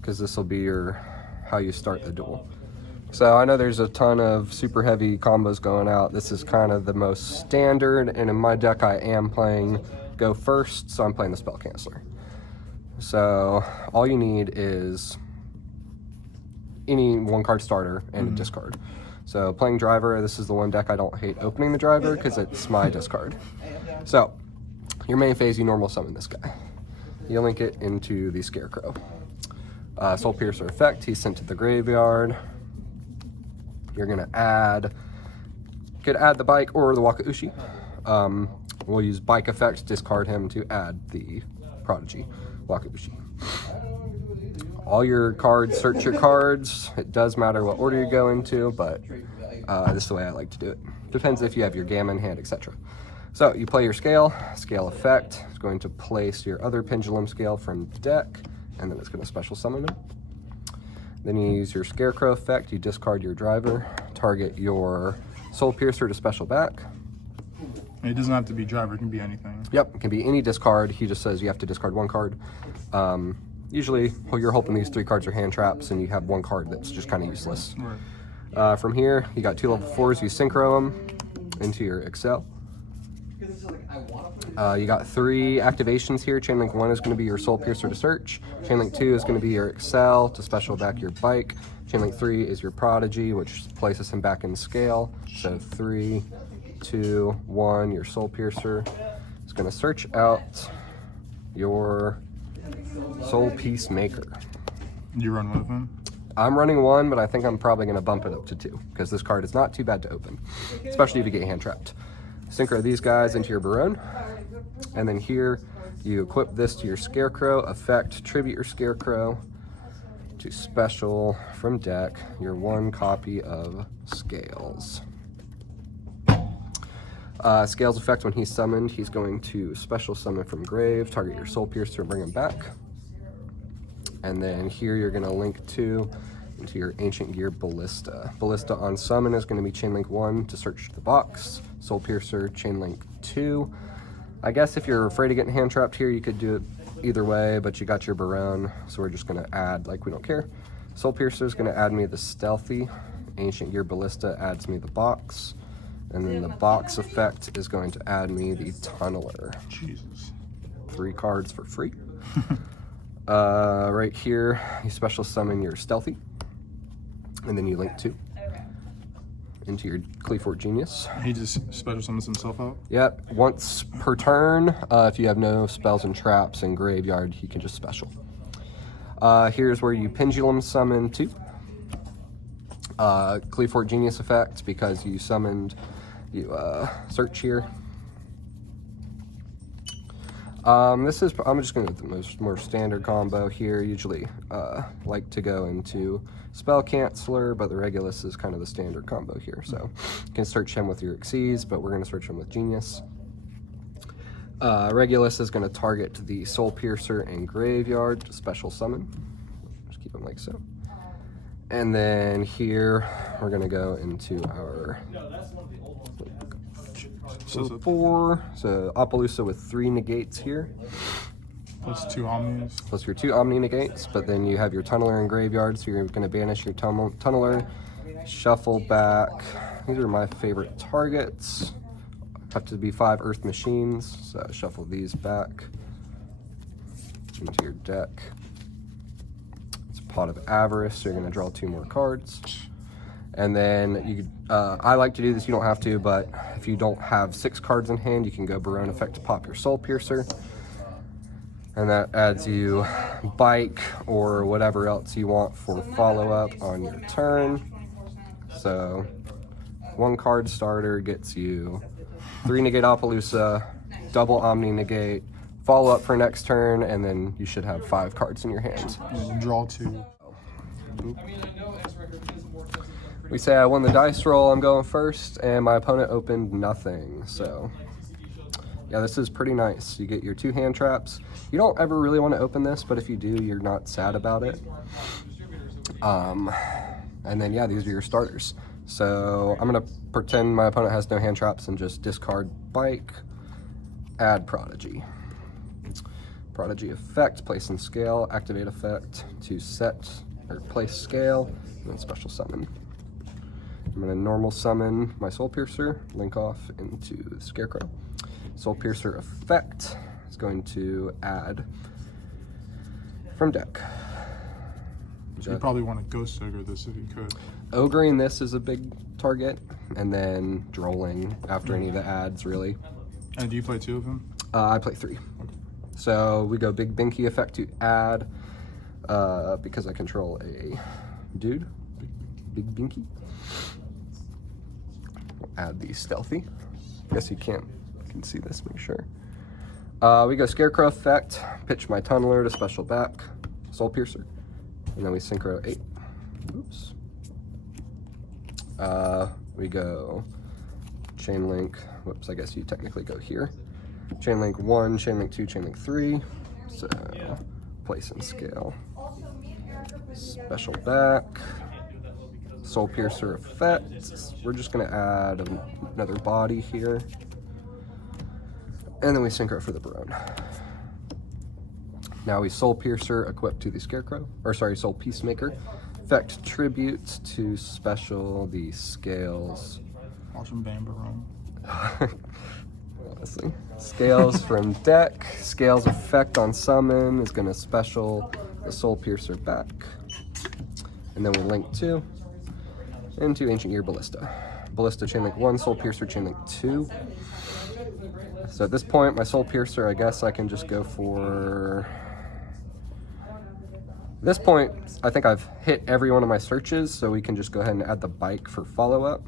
because this will be how you start the duel. So I know there's a ton of super heavy combos going out. This is kind of the most standard, and in my deck I am playing go first, so I'm playing the Spell Canceller. So all you need is any 1-card starter and a discard. So playing driver, this is the one deck I don't hate opening the driver because it's my discard. So your main phase, you normal summon this guy. You link it into the Scarecrow. Soul Piercer effect, he's sent to the graveyard. You're gonna could add the bike or the Wakaushi. We'll use bike effect, discard him to add the Prodigy, Wakaushi. All your cards, search your cards. It does matter what order you go into, but this is the way I like to do it. Depends if you have your Gamma in hand, etc. So you play your scale effect. It's going to place your other pendulum scale from the deck, and then it's going to special summon them. Then you use your Scarecrow effect, you discard your driver, target your Soul Piercer to special back. It doesn't have to be driver, it can be anything. Yep, it can be any discard. He just says you have to discard 1 card. Usually, you're hoping these 3 cards are hand traps and you have 1 card that's just kind of useless. Right. From here, you got 2 level 4s, you synchro them into your Excel. You got 3 activations here. Chain Link 1 is going to be your Soul Piercer to search. Chain Link 2 is going to be your Excel to special back your bike. Chain Link 3 is your Prodigy, which places him back in scale. So 3, 2, 1, your Soul Piercer is going to search out your Soul Peacemaker. You run with him? I'm running 1, but I think I'm probably going to bump it up to 2 because this card is not too bad to open, especially if you get hand trapped. Synchro these guys into your Barone, and then here you equip this to your Scarecrow effect, tribute your Scarecrow to special from deck your 1 copy of Scales. Scales effect, when he's summoned, he's going to special summon from grave, target your Soul Piercer, bring him back. And then here you're going to link 2 into your Ancient Gear Ballista. Ballista on summon is going to be Chain Link 1 to search the box, Soul Piercer, Chain Link 2. I guess if you're afraid of getting hand trapped here, you could do it either way, but you got your Barone, so we're just going to add, like, we don't care. Soul Piercer is going to add me the Stealthy. Ancient Gear Ballista adds me the box. And then the box effect is going to add me the Tunneler. Jesus. 3 cards for free. Right here, you special summon your Stealthy. And then you link 2 into your Cleafort Genius. He just special summons himself out? Yep, once per turn. If you have no spells and traps in graveyard, he can just special. Here's where you pendulum summon 2. Cleafort Genius effect, because you summoned, you search here. I'm just going to do the more standard combo here. Usually like to go into Spell Canceller, but the Regulus is kind of the standard combo here. So you can search him with your Xyz, but we're going to search him with Genius. Regulus is going to target the Soul Piercer and Graveyard to special summon. Just keep them like so. And then here we're going to go into our 4, so Appaloosa with 3 negates here. Plus 2 Omnis. Plus your 2 Omni negates, but then you have your Tunneler in graveyard, so you're going to banish your Tunneler, shuffle back. These are my favorite targets. Have to be 5 Earth Machines, so shuffle these back into your deck. It's a Pot of Avarice, so you're going to draw 2 more cards. And then you I like to do this, you don't have to, but if you don't have 6 cards in hand, you can go Barone effect to pop your Soul Piercer. And that adds you bike or whatever else you want for follow-up on your turn. So 1 card starter gets you 3 negate Appaloosa, double Omni negate, follow-up for next turn, and then you should have 5 cards in your hand. Draw 2. We say I won the dice roll, I'm going first, and my opponent opened nothing. So yeah, this is pretty nice. You get your 2 hand traps. You don't ever really want to open this, but if you do, you're not sad about it. And then yeah, these are your starters. So I'm gonna pretend my opponent has no hand traps and just discard bike, add Prodigy. Prodigy effect, place and scale, activate effect to set or place scale, and then special summon. I'm going to normal summon my Soul Piercer, link off into the Scarecrow. Soul Piercer effect is going to add from deck. So you probably want to Ghost Ogre this if you could. Ogreing this is a big target, and then drolling after any of the ads, really. And do you play 2 of them? I play 3. Okay. So we go Big Binky effect to add, because I control a dude, Big Binky. We'll add the Stealthy. Guess you can see this, make sure. We go Scarecrow effect, pitch my Tunneler to special back, Soul Piercer, and then we Synchro 8. Oops. We go Chain Link, whoops, I guess you technically go here. Chain Link 1, Chain Link 2, Chain Link 3. So, place and scale. Special back. Soul Piercer effect. We're just going to add another body here. And then we Synchro for the Barone. Now we Soul Piercer equipped to the Scarecrow. Or sorry, Soul Peacemaker. Effect tribute to special the scales. Awesome Bambarone. Honestly. Scales from deck. Scales effect on summon is going to special the Soul Piercer back. And then we'll link 2 into Ancient Gear Ballista. Ballista Chainlink 1, Soul Piercer Chainlink 2. So at this point, my Soul Piercer, I guess I can just go for... At this point, I think I've hit every one of my searches, so we can just go ahead and add the bike for follow-up.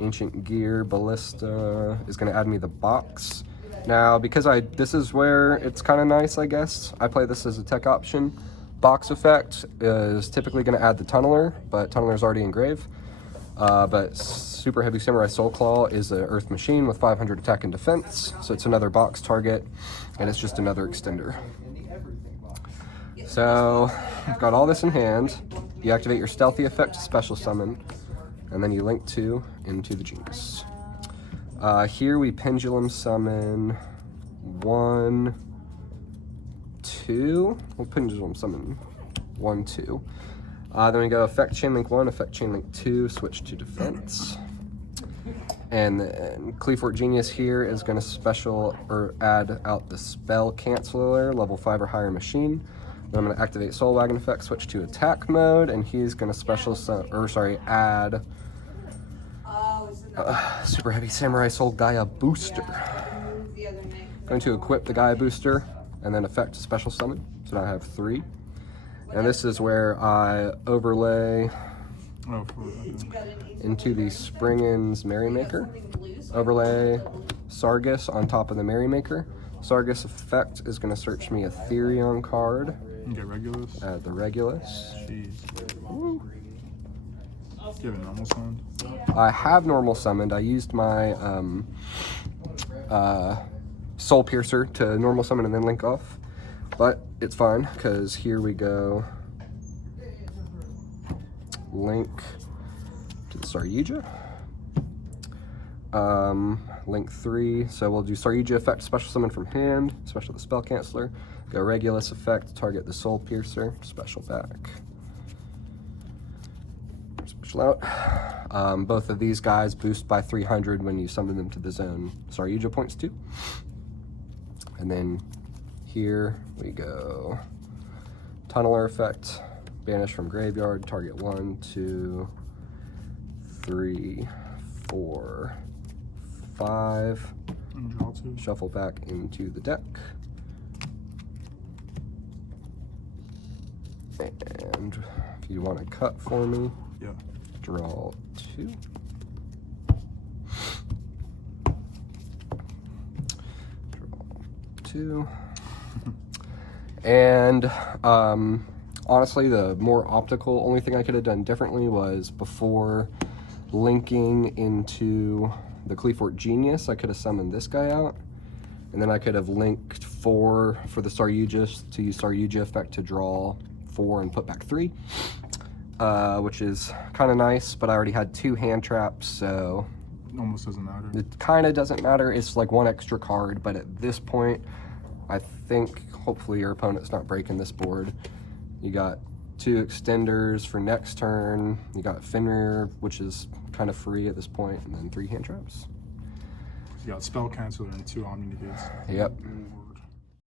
Ancient Gear Ballista is going to add me the box. Now, because this is where it's kind of nice, I guess. I play this as a tech option. Box effect is typically going to add the Tunneler, but Tunneler's already engraved. But Superheavy Samurai Soul Claw is an Earth Machine with 500 attack and defense, so it's another box target, and it's just another extender. So, I've got all this in hand. You activate your Stealthy effect to special summon, and then you link 2 into the Genius. Here we Pendulum Summon 1, 2. We'll Pendulum Summon 1, 2. Then we go effect Chainlink 1, effect Chainlink 2, switch to defense. And then Cleafort Genius here is going to special or add out the Spell Canceller, level 5 or higher machine. Then I'm going to activate Soul Wagon effect, switch to attack mode, and he's going to add Superheavy Samurai Soul Gaia Booster. Going to equip the Gaia Booster and then effect special summon. So now I have 3. And this is where I overlay into the Springin's Merrymaker. Overlay Sargus on top of the Merrymaker. Sargus effect is going to search me a Therion card. You get Regulus. Add the Regulus. Jeez. Do you have a normal sound? I have normal summoned. I used my Soul Piercer to normal summon and then link off. But it's fine, because here we go. Link to the Saryuja. Link 3. So we'll do Saryuja effect, special summon from hand, special the Spell Canceller. Go Regulus effect, target the Soul Piercer, special back. Special out. Both of these guys boost by 300 when you summon them to the zone Saryuja points to. And then here we go Tunneler effect, banish from graveyard, target 1, 2, 3, 4, 5. And draw 2. Shuffle back into the deck. And if you want to cut for me, Yeah. draw 2. Draw 2. And honestly, the more optical, only thing I could have done differently was before linking into the Cleafort Genius, I could have summoned this guy out. And then I could have linked 4 for the Saryuja to use Saryuja effect to draw 4 and put back 3, which is kind of nice, but I already had 2 hand traps, so Almost doesn't matter. it kind of doesn't matter. It's like 1 extra card, but at this point, I think hopefully your opponent's not breaking this board. You got 2 extenders for next turn. You got Fenrir, which is kind of free at this point, and then 3 hand traps. You got spell canceler and 2 omni negates. Yep.